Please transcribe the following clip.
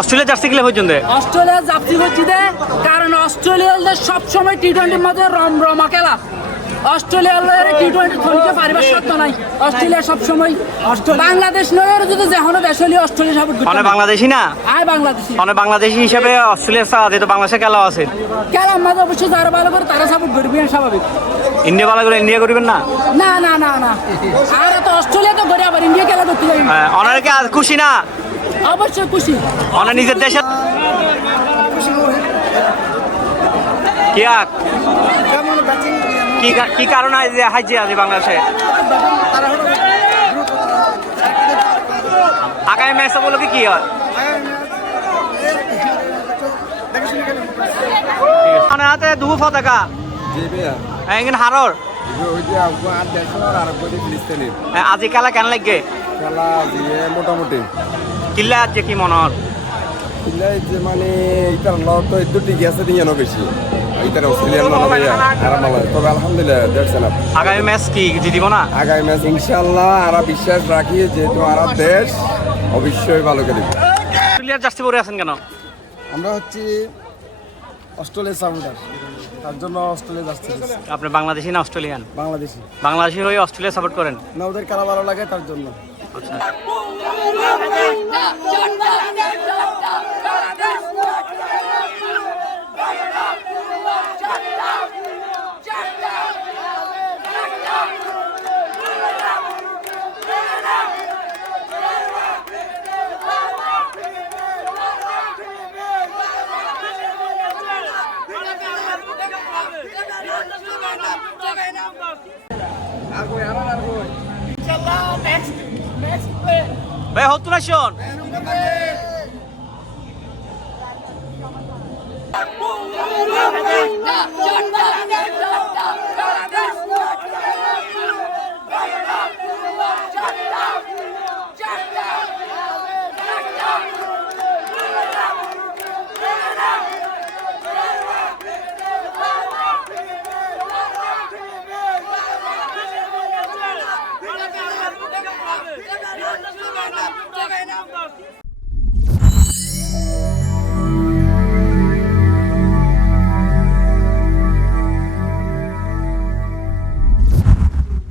Australia jersey খেলে পর্যন্ত Australia jersey হচ্ছে দে, কারণ অস্ট্রেলিয়ার সবসময় টি-20 মধ্যে রমরমা খেলা। অস্ট্রেলিয়ার টি-20 খেলতে পারিবার সত্য নাই। অস্ট্রেলিয়া সবসময় বাংলাদেশ নয়, যদি যেখানে দেশ হলে অস্ট্রেলিয়া সাপোর্ট করতে। মানে বাংলাদেশি না, আয় বাংলাদেশি। মানে বাংলাদেশি হিসেবে অস্ট্রেলিয়ার সাথে যেহেতু বাংলাদেশে খেলা আছে, খেলার মাঝে অবশ্যই যারা ভালো করে তারা সাপোর্ট করবে, স্বাভাবিক। ইন্ডিয়া ভালো করে ইন্ডিয়া করবেন না? না না না না, আর তো অস্ট্রেলিয়া তো করে আবার ইন্ডিয়া খেলা করতে যাবে। অনার কি খুশি না? অবশ্যই খুশি। অনার নিজের দেশে কি কারণ হাইছে আছে বাংলাদেশে? আগামী ম্যাচটা বলো কি হয়? মানে হাতে দুবু পতাকা এখানে হারর আজি খেলা কেন লাগে? খেলা দিয়ে মোটামুটি কিল্লা আছে কি মনে হয়? যে মানে ইতার লড় তো একটু ঠিক আছে দিয়ে বেশি ইতার অস্ট্রেলিয়ান তবে আলহামদুলিল্লাহ দেখছেন আগামী ম্যাচ কি জিতিব না? আগামী ম্যাচ ইনশাল্লাহ আরা বিশ্বাস রাখি যেহেতু আরা দেশ অবশ্যই ভালো খেলবে। অস্ট্রেলিয়ার জার্সি পরে আছেন কেন? আমরা হচ্ছি অস্ট্রেলিয়ার সাপোর্টার, তার জন্য অস্ট্রেলিয়া যাচ্ছে। আপনি বাংলাদেশি না অস্ট্রেলিয়ান? বাংলাদেশি। বাংলাদেশি হয়ে অস্ট্রেলিয়া সাপোর্ট করেন? না, ওদের খেলা ভালো লাগে তার জন্য। আচ্ছা। ভাই হতো না শোন